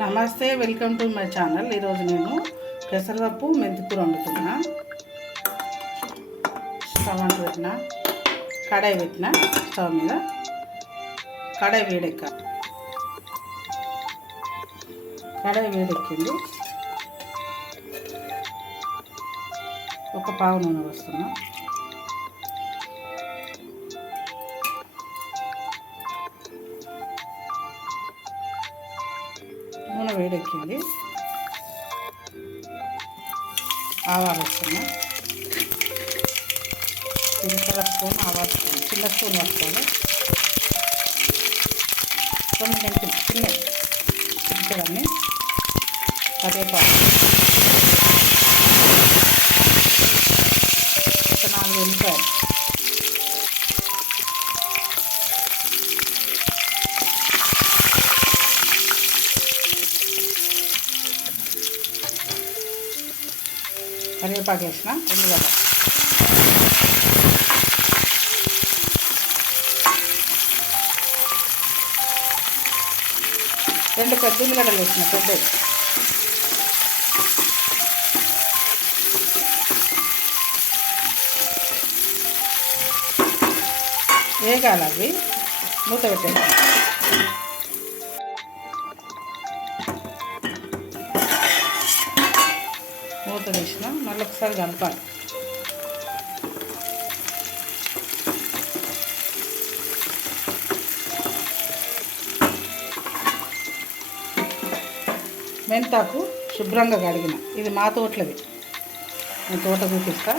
నమస్తే welcome to my channel. ఈరోజు నేను పెసరపప్పు మెంతికూర వండుతున్నా. స్టవ్ అంటు పెట్టిన. కడాయి పెట్టిన. స్టవ్ మీద కడాయి వేడెక్క. కడాయి వేడెక్కింది. ఒక పావు నూనె వస్తున్నా వేడెక్కింది ఆవాలు వేస్తున్నా జీలకర్ర స్పూన్ ఆవాలు స్పూన్ చిన్న స్పూన్ వేసుకోవాలి కొన్ని మెంతులు చిన్న చిన్నదాన్ని కరివేపాకు ఒక నాలుగు ఎల్లిపాయలు కరివేపాకు వేసిన ఉల్లిగడ్డ. రెండు పెద్ద ఉల్లిగడ్డలు వేసిన పెద్దవి వేగాలి అవి? మూత పెట్టేస్తాను తీసిన ఒకసారి కలపాలి మెంతాకు శుభ్రంగా కడిగిన. ఇది మా తోటలది. నేను తోట చూపిస్తా.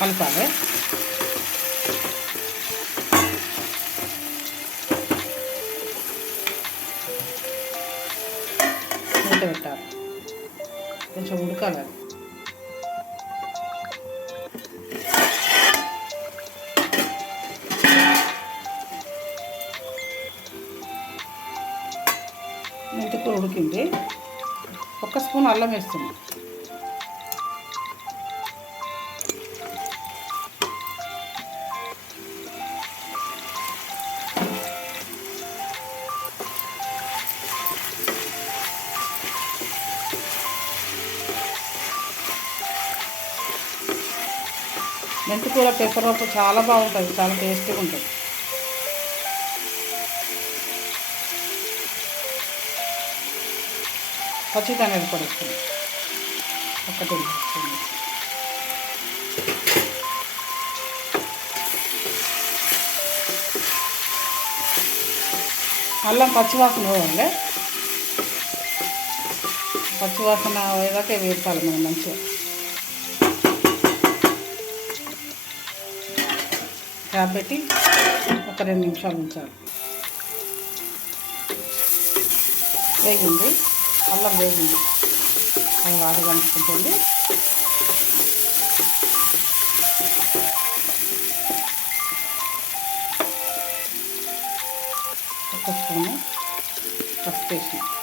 కలపాలి. కొంచెం ఉడకాలి. అది మెంతికూర ఉడికింది. ఒక స్పూన్ అల్లం వేస్తున్నాం మెంతికూర పెసరపప్పు చాలా బాగుంటుంది చాలా టేస్టీగా ఉంటుంది పచ్చిదాన్ని పడుతుంది ఒకటి వేస్తుంది. అల్లం పచ్చివాసన పోవాలి. పచ్చివాసన పోయేదాకా వేపాలి మనం మంచిగా. క్యాప్ పెట్టి ఒక రెండు నిమిషాలు ఉంచాలి. వేగింది. అల్లం వేగింది. అది వాడు కలుపుకుంటుంది ఒక స్పూను పసుపు వేసినాం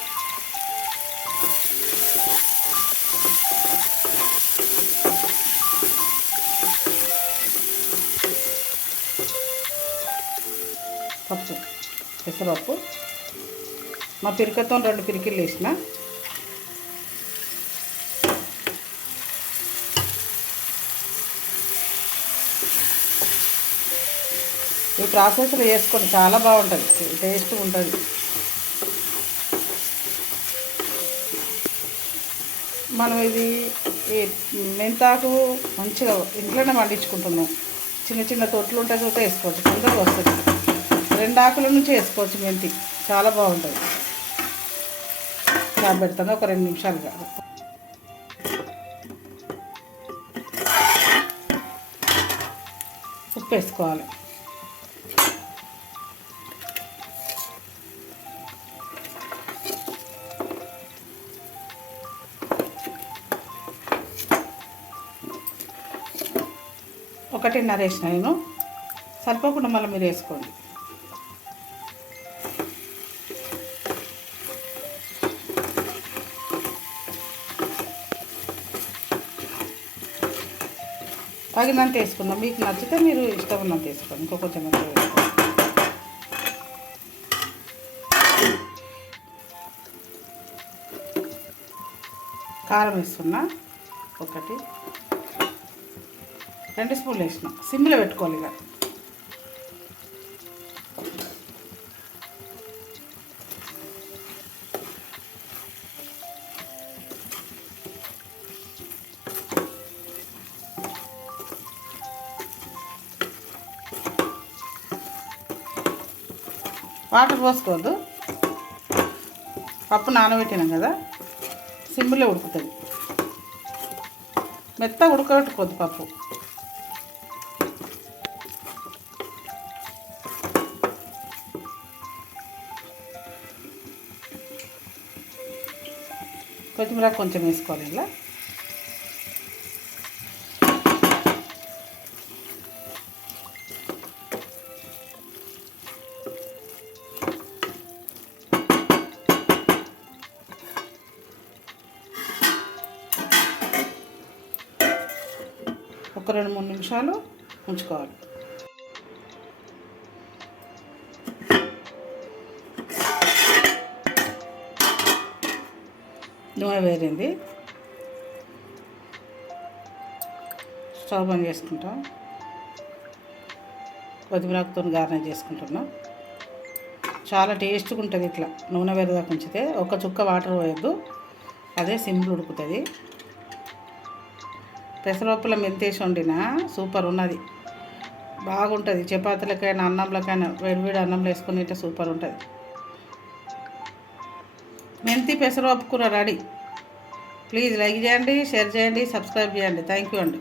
పప్పు పెసరపప్పు. మా పిరికతో రెండు పిరికిళ్ళు వేసిన. ఈ ప్రాసెస్లో వేసుకోండి చాలా బాగుంటుంది టేస్ట్ ఉంటుంది. మనం ఇది ఈ మెంతాకు మంచిగా ఇంట్లోనే పండించుకుంటున్నాం చిన్న చిన్న తొట్లు ఉంటే చూస్తే వేసుకోవచ్చు తొందరగా వస్తుంది. రెండు ఆకుల నుంచి వేసుకోవచ్చు మెంతి. చాలా బాగుంటుంది. పెడతాను ఒక రెండు నిమిషాలు కాదు ఉప్పు వేసుకోవాలి. ఒకటిన్నర వేసిన నేను. సరిపోకుండా మళ్ళీ మీరు వేసుకోండి. తగినంత వేసుకుందాం. మీకు నచ్చితే మీరు ఇష్టం ఉన్నంత వేసుకోండి. ఇంకో కొంచెం కారం వేస్తున్నా ఒకటి. రెండు స్పూన్లు వేసిన సిమ్లో పెట్టుకోవాలి ఇక. వాటర్ పోసుకోవద్దు. పప్పు నానబెట్టినాం కదా సిమ్లో ఉడుకుతుంది మెత్త ఉడకబెట్టుకోవద్దు పప్పు. కొత్తిమీర కొంచెం వేసుకోవాలి ఇలా. ఒక రెండు మూడు నిమిషాలు ఉంచుకోవాలి. నూనె వేరింది. స్టవ్ బంద్ చేసుకుంటాం. కొద్దిమిరాకుతో గార్నిష్ చేసుకుంటున్నాం. చాలా టేస్ట్గా ఉంటుంది ఇట్లా. నూనె వేరేదాకా ఉంచితే ఒక చుక్క వాటర్ పోయొద్దు. అదే సింపుల్ ఉడుకుతుంది. పెసరపప్పుల మెంతేసి వండిన సూపర్ ఉన్నది. బాగుంటుంది. చపాతీలకైనా అన్నంలకైనా వేడివేడి అన్నంలో వేసుకుని తింటే సూపర్ ఉంటుంది. మెంతి పెసరపప్పు కూర రెడీ. ప్లీజ్ లైక్ చేయండి షేర్ చేయండి సబ్స్క్రైబ్ చేయండి. థ్యాంక్ యూ అండి.